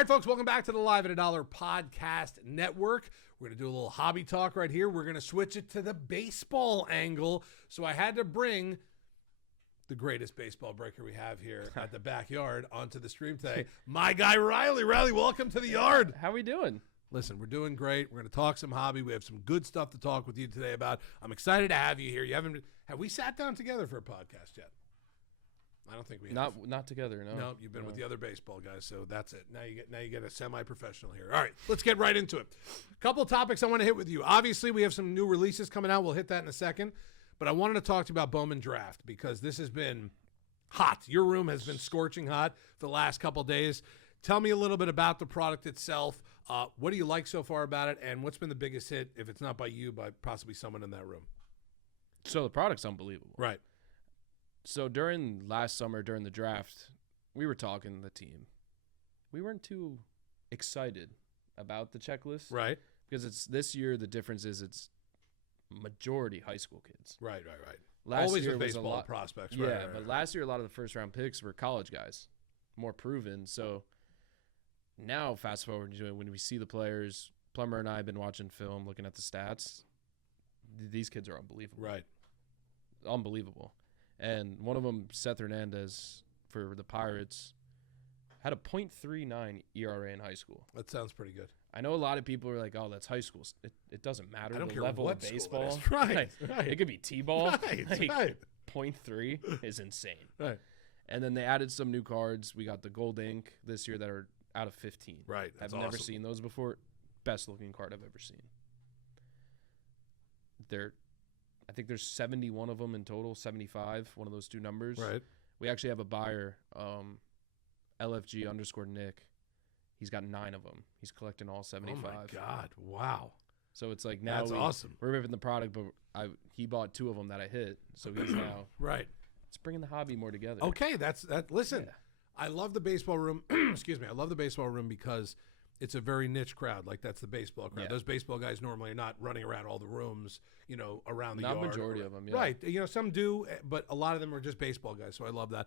right, folks, welcome back to the Live at a Dollar Podcast Network. We're going to do a little hobby talk right here. We're going to switch it to the baseball angle. So I had to bring the greatest baseball breaker we have here at the backyard onto the stream today. My guy, Riley. Riley, welcome to the yard. How we doing? Listen, we're doing great. We're going to talk some hobby. We have some good stuff to talk with you today about. I'm excited to have you here. Have we sat down together for a podcast yet? I don't think we have. Not together, no. No, you've been with the other baseball guys, so that's it. Now you get a semi-professional here. All right, let's get right into it. A couple of topics I want to hit with you. Obviously, we have some new releases coming out. We'll hit that in a second. But I wanted to talk to you about Bowman Draft because this has been hot. Your room has been scorching hot for the last couple of days. Tell me a little bit about the product itself. What do you like so far about it, and what's been the biggest hit, if it's not by you, by possibly someone in that room? So the product's unbelievable. Right. So during last summer, during the draft, we were talking to the team. We weren't too excited about the checklist. Right. Because this year, the difference is it's majority high school kids. Right. Always with baseball prospects. Yeah, right. But last year, a lot of the first-round picks were college guys, more proven. So now, fast forward to when we see the players, Plummer and I have been watching film, looking at the stats. These kids are unbelievable. Right. Unbelievable. And one of them, Seth Hernandez, for the Pirates, had a .39 ERA in high school. That sounds pretty good. I know a lot of people are like, oh, that's high school. It doesn't matter. I don't the care level what of school baseball. it is. Right. It could be T-ball. Right. .3 is insane. Right. And then they added some new cards. We got the Gold Ink this year that are out of 15. Right. I've never seen those before. Best looking card I've ever seen. I think there's 71 of them in total, 75, one of those two numbers. Right. We actually have a buyer, LFG_Nick. He's got 9 of them. He's collecting all 75. Oh, my God. Wow. So it's like now That's awesome. We're ripping the product, but he bought 2 of them that I hit. So he's now right. It's bringing the hobby more together. Okay, listen, Yeah. I love the baseball room. Excuse me. I love the baseball room because it's a very niche crowd. Like, that's the baseball crowd. Yeah. Those baseball guys normally are not running around all the rooms, around the Not yard. majority of them, yeah. Right. Some do, but a lot of them are just baseball guys, so I love that.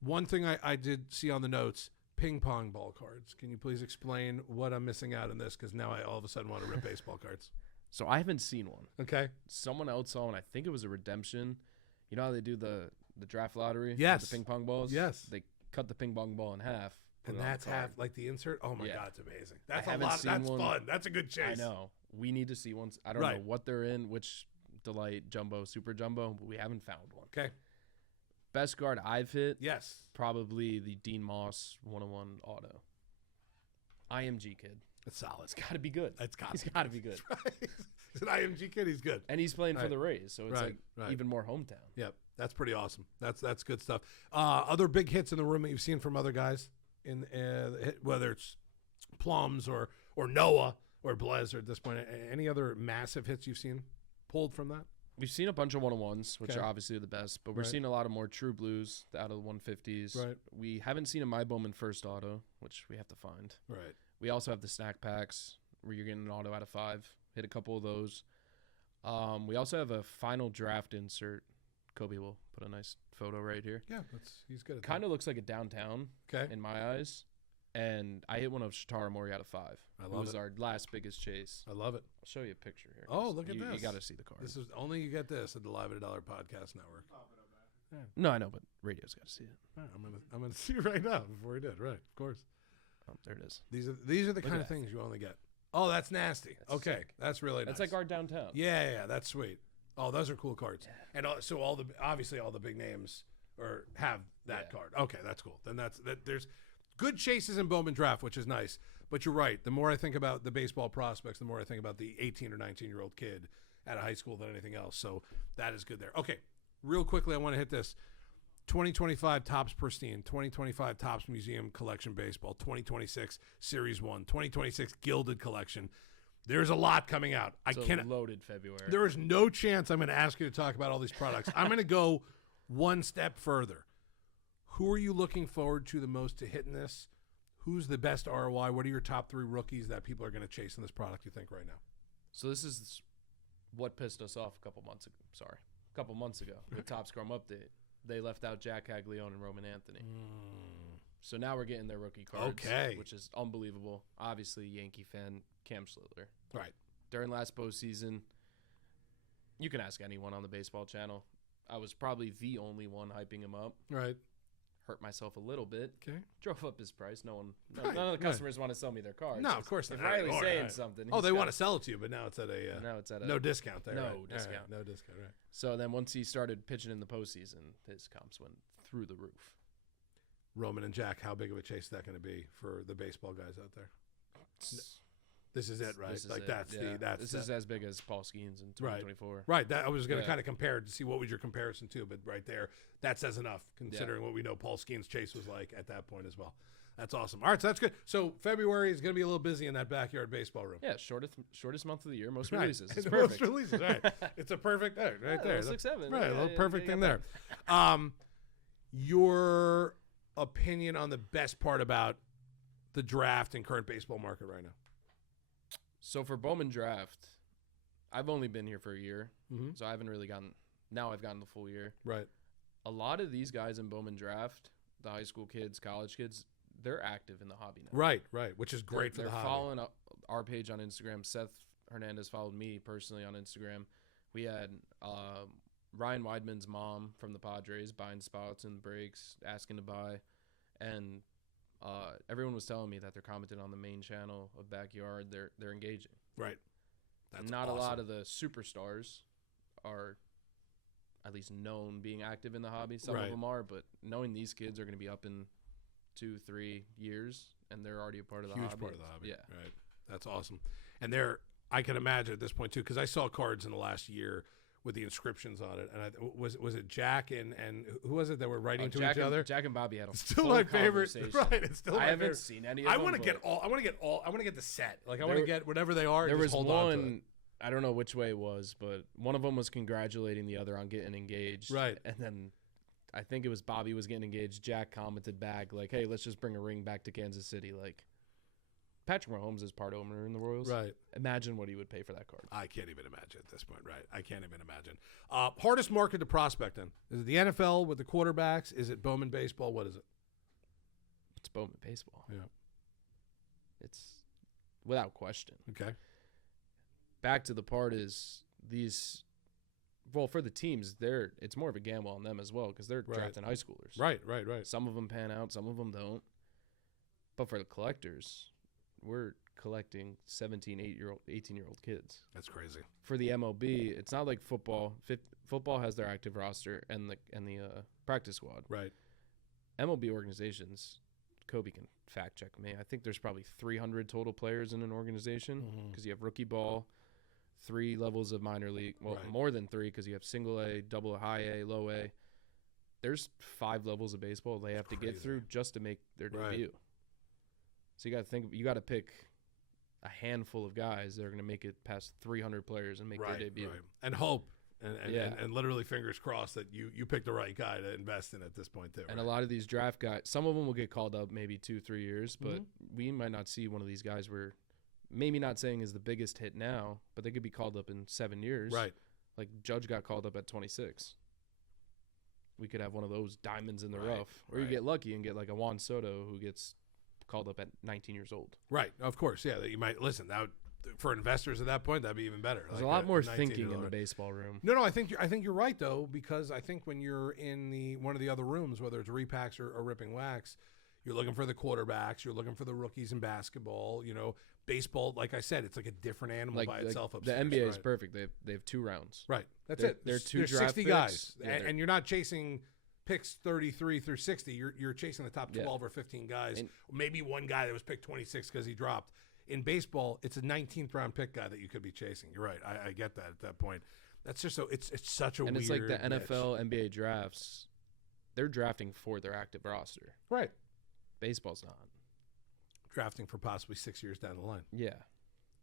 One thing I did see on the notes, ping pong ball cards. Can you please explain what I'm missing out in this? Because now I all of a sudden want to rip baseball cards. So I haven't seen one. Okay. Someone else saw one. I think it was a redemption. You know how they do the draft lottery? Yes. With the ping pong balls? Yes. They cut the ping pong ball in half. And that's half, like the insert? Oh, my God, it's amazing. That's a lot. That's fun. That's a good chase. I know. We need to see one. I don't know what they're in, which Delight, Jumbo, Super Jumbo, but we haven't found one. Okay. Best guard I've hit? Yes. Probably the Dean Moss 101 auto. IMG kid. It's solid. It's got to be good. He's got to be good. He's an IMG kid. He's good. And he's playing for the Rays, so it's even more hometown. Yep. That's pretty awesome. That's good stuff. Other big hits in the room that you've seen from other guys, whether it's Plums or Noah or Blazer at this point. Any other massive hits you've seen pulled from that? We've seen a bunch of 101s, which are obviously the best, but we're seeing a lot of more True Blues out of the 150s. Right. We haven't seen a My Bowman first auto, which we have to find. Right. We also have the snack packs where you're getting an auto out of 5. Hit a couple of those. We also have a final draft insert. Kobe will put a nice photo right here. Yeah, he's good at that. Kind of looks like a downtown in my eyes. And I hit one of Shitara Mori out of 5. I love it. It was our last biggest chase. I love it. I'll show you a picture here. Oh, look at this. You got to see the card. This is only you get this at the Live at a Dollar Podcast Network. No, I know, but radio's got to see it. Right, I'm gonna see it right now before he did. Right, of course. Oh, there it is. These are the kind of things you only get. Oh, that's nasty. That's okay, sick. that's really nice. That's like our downtown. Yeah, that's sweet. Oh, those are cool cards. Yeah. And so obviously all the big names have that card. Okay, that's cool. Then there's good chases in Bowman Draft, which is nice. But you're right. The more I think about the baseball prospects, the more I think about the 18 or 19-year-old kid out of high school than anything else. So that is good there. Okay, real quickly, I want to hit this. 2025 Topps Pristine, 2025 Topps Museum Collection Baseball, 2026 Series 1, 2026 Gilded Collection. There's a lot coming out. It's a loaded February. There is no chance I'm going to ask you to talk about all these products. I'm going to go one step further. Who are you looking forward to the most to hitting this? Who's the best ROI? What are your top 3 rookies that people are going to chase in this product, you think, right now? So this is what pissed us off a couple months ago with Topps Chrome Update. They left out Jack Caglione and Roman Anthony. So now we're getting their rookie cards, Okay. which is unbelievable. Obviously, Yankee fan Cam Slitler. Right. During last postseason, you can ask anyone on the baseball channel. I was probably the only one hyping him up. Right. Hurt myself a little bit. Okay. Drove up his price. None Right, of the right. customers want to sell me their cards. No, of course If not. Riley's Right, saying right. something. Oh, he's they got- want to sell it to you, but now it's at a Now it's at a no discount there. no right? All right, discount. no discount. Right. So then once he started pitching in the postseason, his comps went through the roof. Roman and Jack, how big of a chase is that going to be for the baseball guys out there? This is it, right? This is Like it, that's yeah. that's This the- is as big as Paul Skeens in 2024. right. That I was going to Yeah. kind of compare to see what was your comparison to, but right there, that says enough considering what we know Paul Skeen's chase was like at that point as well. That's awesome. All right, so that's good. So February is going to be a little busy in that backyard baseball room. Yeah, shortest month of the year, most Right. releases. It's Most perfect. releases, right? It's a perfect right Yeah, there. 6-7. Right, a Yeah, little yeah, perfect you thing got there. Your opinion on the best part about the draft and current baseball market right now? So for Bowman draft, I've only been here for a year, Mm-hmm. so I haven't really gotten. Now I've gotten the full year. Right. A lot of these guys in Bowman draft, the high school kids, college kids, they're active in the hobby now. Right. Which is great for They're the hobby. following up our page on Instagram. Seth Hernandez followed me personally on Instagram. We had Ryan Weidman's mom from the Padres buying spots and breaks, asking to buy, and everyone was telling me that they're commenting on the main channel of Backyard. They're engaging. Right. That's Not awesome. a lot of the superstars are at least known being active in the hobby. Some Right. of them are, but knowing these kids are going to be up in 2-3 years and they're already a part of the huge hobby. part of the hobby. Yeah. Right. That's awesome. And I can imagine at this point too, because I saw cards in the last year with the inscriptions on it, and was it Jack and who was it that were writing to each other? Jack and Bobby had a Still full my favorite. conversation. Right. It's still I my haven't favorite. seen any of I them. want to but get all. I want to get the set. Like I want There- to get whatever they are. There and was just hold on to it. one. I don't know which way it was, but one of them was congratulating the other on getting engaged. Right. And then I think it was Bobby was getting engaged. Jack commented back like, "Hey, let's just bring a ring back to Kansas City." Like, Patrick Mahomes is part owner in the Royals. Right. Imagine what he would pay for that card. I can't even imagine at this point. Right. I can't even imagine. Hardest market to prospect in? Is it the NFL with the quarterbacks? Is it Bowman baseball? What is it? It's Bowman baseball. Yeah. It's without question. Okay. Back to the part is these. Well, for the teams, it's more of a gamble on them as well because they're Right. drafting high schoolers. Right. Some of them pan out, some of them don't. But for the collectors, we're collecting 17, 18-year-old kids. That's crazy. For the MLB, it's not like football. Football has their active roster and the practice squad. Right. MLB organizations, Kobe can fact check me. I think there's probably 300 total players in an organization Mhm. because you have rookie ball, 3 levels of minor league. Well, Right. more than 3 because you have single A, double A, high A, low A. There's 5 levels of baseball they have to get crazy. through just to make their Right. debut. So you got to pick a handful of guys that are going to make it past 300 players and make their debut. Right. And hope. And, Yeah. and literally fingers crossed that you pick the right guy to invest in at this point too. And right? a lot of these draft guys, some of them will get called up maybe 2-3 years, but Mm-hmm. we might not see one of these guys where maybe not saying is the biggest hit now, but they could be called up in 7 years. Right. Like Judge got called up at 26. We could have one of those diamonds in the Right, rough. Or you right. get lucky and get like a Juan Soto who gets called up at 19 years old. Right. Of course. Yeah. That you might listen. That for investors at that point, that'd be even better. There's Like a lot more 19 thinking year in the old. baseball room. No, I think you're right though, because I think when you're in one of the other rooms, whether it's repacks or ripping wax, you're looking for the quarterbacks, you're looking for the rookies in basketball. You know, baseball, like I said, it's like a different animal by itself. the Upstairs, NBA is right. perfect. They have 2 rounds. Right. That's They're- it. they're two There's draft 60 picks. guys, Yeah, and you're not chasing picks 33 through 60. You're chasing the top 12 or 15 guys. And- Maybe one guy that was picked 26 because he dropped. In baseball, it's a 19th round pick guy that you could be chasing. You're right. I get that at that point. That's just so it's such a And weird it's like the niche. NFL, NBA drafts. They're drafting for their active roster. Right. Baseball's not. Drafting for possibly 6 years down the line. Yeah.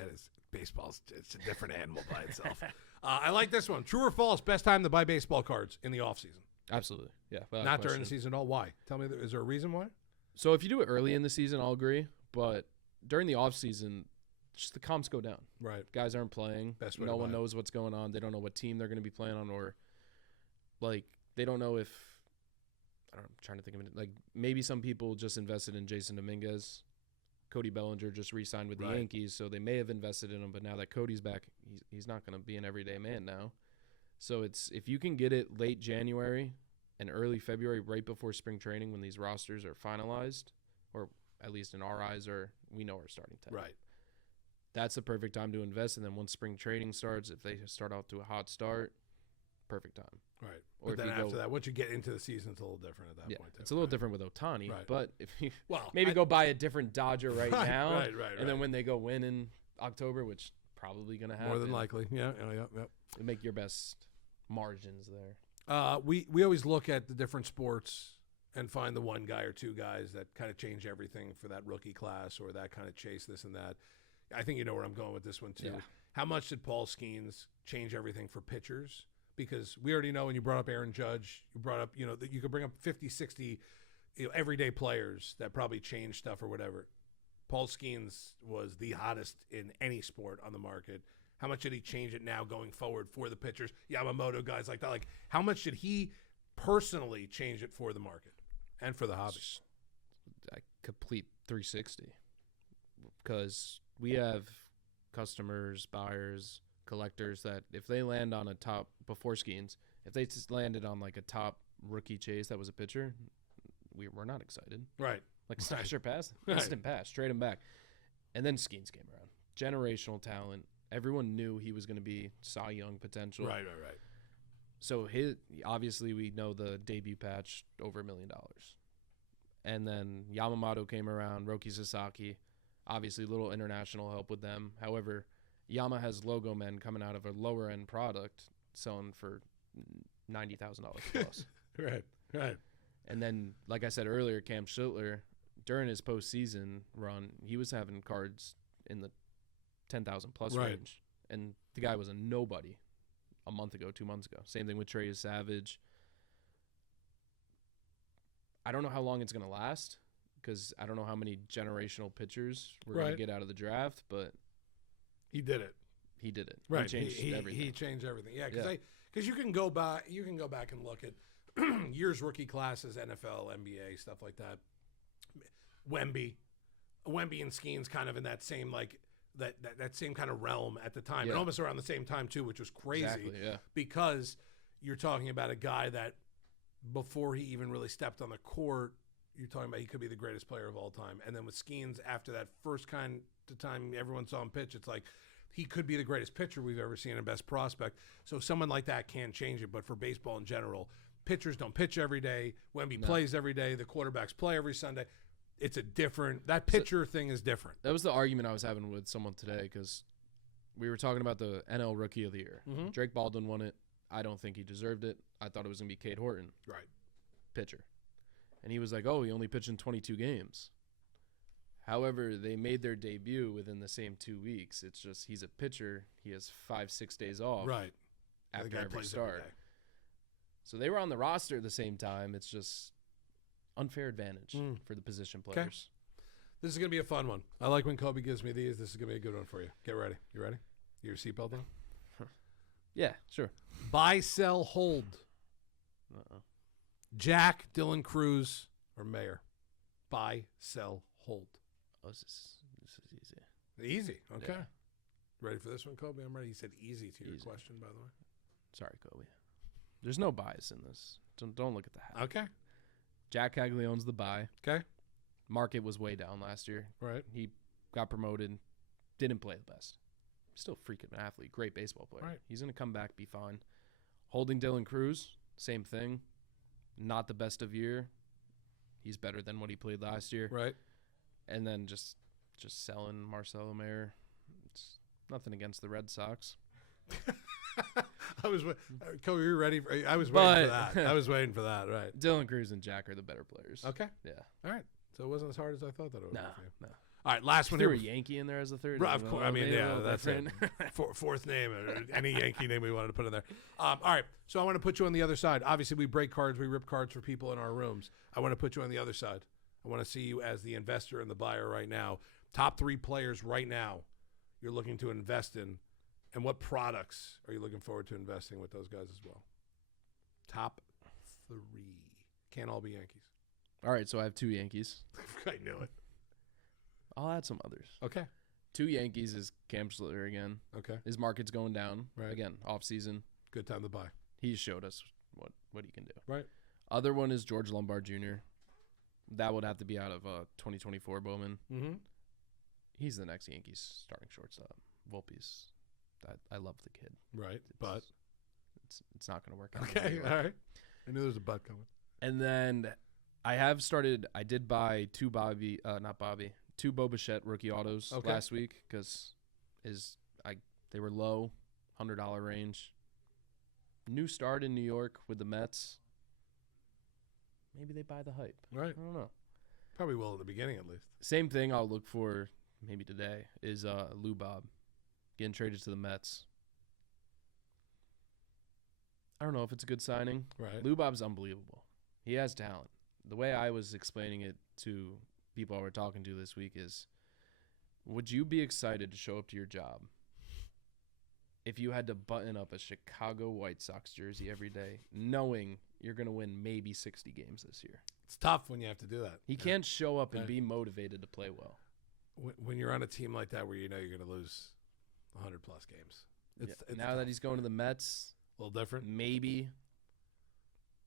It is baseball's. It's a different animal by itself. I like this one. True or false? Best time to buy baseball cards in the off season. Absolutely. Yeah. without Not during the question. season at all. Why? Tell me. Is there a reason why? So if you do it early in the season, I'll agree. But during the off season, just the comps go down. Right. Guys aren't playing. Best way No to one buy it. knows what's going on. They don't know what team they're going to be playing on, or like they don't know if I'm trying to think of it. Like maybe some people just invested in Jason Dominguez. Cody Bellinger just re-signed with the Right. Yankees, so they may have invested in him. But now that Cody's back, he's not going to be an everyday man now. So it's if you can get it late January and early February, right before spring training, when these rosters are finalized, or at least in our eyes, or we know our starting 10. Right. That's the perfect time to invest. And then once spring training starts, if they start out to a hot start, perfect time. Right. Or But if then you after go- that, once you get into the season, it's a little different at that Yeah, point. Too. it's a little Right. different with Ohtani. Right. But if you Well, maybe go buy a different Dodger right, now, Right. and then when they go win in October, which probably going to happen, More than likely. Yeah. make your best margins there. We always look at the different sports and find the one guy or two guys that kind of change everything for that rookie class or that kind of chase this and that. I think you know where I'm going with this one too. Yeah. How much did Paul Skeens change everything for pitchers? Because we already know when you brought up Aaron Judge, you brought up, that you could bring up 50, 60 everyday players that probably changed stuff or whatever. Paul Skeens was the hottest in any sport on the market. How much did he change it now going forward for the pitchers? Yamamoto, guys like that. Like, how much did he personally change it for the market and for the hobby? A complete 360, because we have customers, buyers, collectors that if they land on a top before Skeens, if they just landed on like a top rookie chase that was a pitcher, we're not excited. Right. Like smash or pass, Right. instant pass, trade him back. And then Skeens came around. Generational talent. Everyone knew he was going to be Cy Young potential. Right. So obviously we know the debut patch over $1 million. And then Yamamoto came around, Roki Sasaki, obviously little international help with them. However, Yama has logo men coming out of a lower end product selling for $90,000 plus. Right. And then, like I said earlier, Cam Schlittler, during his postseason run, he was having cards in the 10,000 plus Right. range. And the guy was a nobody a month ago, 2 months ago. Same thing with Trey Savage. I don't know how long it's going to last because I don't know how many generational pitchers we're going Right. to get out of the draft, but He did it. he did it. Right. He changed everything. He changed everything. Yeah, Yeah. because you can go back and look at years rookie classes, NFL, NBA, stuff like that. Wemby and Skeens kind of in that same that same kind of realm at the time, Yeah. and almost around the same time too, which was crazy. Exactly, yeah. Because you're talking about a guy that before he even really stepped on the court, you're talking about he could be the greatest player of all time. And then with Skeens, after that first kind of time everyone saw him pitch, it's like he could be the greatest pitcher we've ever seen and best prospect. So someone like that can change it. But for baseball in general, pitchers don't pitch every day. Wemby plays every day. The quarterbacks play every Sunday. It's a different – that pitcher thing is different. That was the argument I was having with someone today because we were talking about the NL Rookie of the Year. Mhm. Drake Baldwin won it. I don't think he deserved it. I thought it was going to be Cade Horton, Right. pitcher. And he was like, oh, he only pitched in 22 games. However, they made their debut within the same 2 weeks. It's just he's a pitcher. He has 5-6 days off Right. The after guy every plays start. day. So they were on the roster at the same time. It's just unfair advantage Mm. for the position players. This is going to be a fun one. I like when Kobe gives me these. This is going to be a good one for you. Get ready. You ready? Your seatbelt on? Yeah, sure. Buy, sell, hold. Uh-oh. Jack, Dylan Cruz, or Mayer. Buy, sell, hold. Oh, this is easy. Easy. Okay. Yeah. Ready for this one, Kobe? I'm ready. He said easy to your Easy. question, by the way. Sorry, Kobe. There's no bias in this. Don't look at the hat. Okay. Jack Caglione's the buy. Okay. Market was way down last year. Right. He got promoted, didn't play the best. Still freaking an athlete, great baseball player. Right. He's going to come back, be fine. Holding Dylan Cruz, same thing. Not the best of year. He's better than what he played last year. Right. And then just selling Marcelo Mayer. It's nothing against the Red Sox. I was Kobe, you ready? I was waiting for But- that. I was waiting for that. Right. Dylan Cruz and Jack are the better players. Okay. Yeah. All right. So it wasn't as hard as I thought that it would No, be for you. no. All right. Last one Threw here. a Yankee in there as a third. Right, it of was course. a I mean, little yeah, bit that's it. different. Fourth name or any Yankee name we wanted to put in there. All right. So I want to put you on the other side. Obviously, we break cards. We rip cards for people in our rooms. I want to put you on the other side. I want to see you as the investor and the buyer right now. Top 3 players right now you're looking to invest in, and what products are you looking forward to investing with those guys as well? Top 3. Can't all be Yankees. All right, so I have 2 Yankees. I knew it. I'll add some others. Okay. 2 Yankees is Cam Schlitter again. Okay. His market's going down. Right. Again, off season. Good time to buy. He showed us what he can do. Right. Other one is George Lombard Jr. That would have to be out of 2024 Bowman. Mm-hmm. He's the next Yankees starting shortstop. Volpe's. I love the kid. Right. But It's not going to work out. okay. All right. I knew there was a but coming. And then I did buy 2 2 Bo Bichette rookie autos last week because they were low, $100 range. New start in New York with the Mets. Maybe they buy the hype. Right. I don't know. Probably will at the beginning at least. Same thing I'll look for maybe today is Lou Bob getting traded to the Mets. I don't know if it's a good signing. Right. Lou Bob's unbelievable. He has talent. The way I was explaining it to people I were talking to this week is, would you be excited to show up to your job if you had to button up a Chicago White Sox jersey every day, knowing you're going to win maybe 60 games this year? It's tough when you have to do that. He can't show up and Right. be motivated to play well. When you're on a team like that where you know you're going to lose 100-plus games. It's Now that he's going to the Mets, a little different. maybe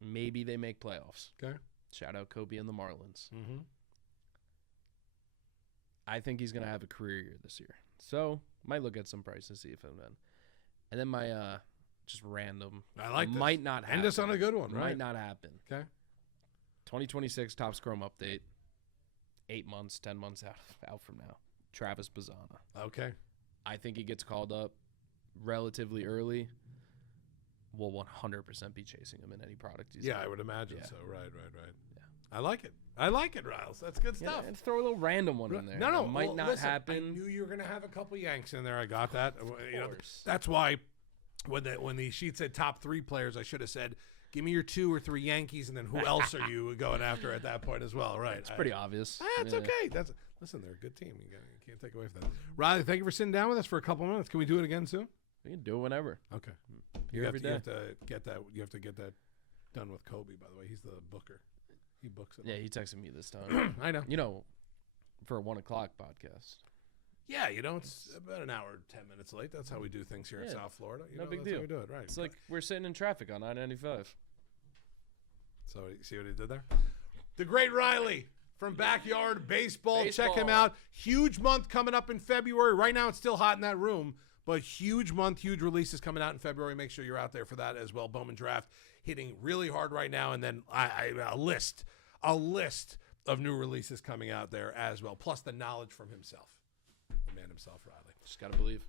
they make playoffs. Okay. Shout out Kobe and the Marlins. Mm-hmm. I think he's going to have a career year this year. So, might look at some prices, see if I'm in. And then my just random. I like this. Might not happen. End us on a good one, right? Might not happen. Okay. 2026 Topps Chrome update. 8 months, 10 months out from now. Travis Bazzana. Okay. I think he gets called up relatively early. We'll 100% be chasing him in any product he's in. I would imagine Yeah. so. Right. Yeah. I like it. I like it, Riles. That's good stuff. And throw a little random one in there. No, It might well, not listen, happen. I knew you were going to have a couple Yanks in there. I got that. You know, course. that's why when the sheet said top 3 players, I should have said, give me your 2 or 3 Yankees, and then who else are you going after at that point as well? Right. It's pretty obvious. That's okay. Listen, they're a good team. You can't take away from that. Riley, thank you for sitting down with us for a couple minutes. Can we do it again soon? We can do it whenever. Okay. Here You have every to day. get that. You have to get that done with Kobe. By the way, he's the booker. He books it. Yeah, he texted me this time. I know. For a 1 o'clock podcast. Yeah, it's about an hour, 10 minutes late. That's how we do things here in Yeah. South Florida. No big that's how deal. we do it, right? It's like we're sitting in traffic on I-95. So you see what he did there? The great Riley from Backyard Baseball. Check him Baseball. out. Huge month coming up in February. Right now it's still hot in that room, but huge month, huge releases coming out in February. Make sure you're out there for that as well. Bowman Draft hitting really hard right now, and then a list of new releases coming out there as well, plus the knowledge from himself, the man himself, Riley. Just got to believe.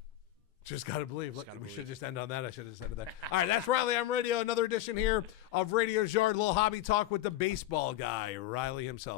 Just got to believe. Look, gotta we believe. should just end on that. I should have said it there. All right, that's Riley on Radio. Another edition here of Radio's Yard. Little hobby talk with the baseball guy, Riley himself.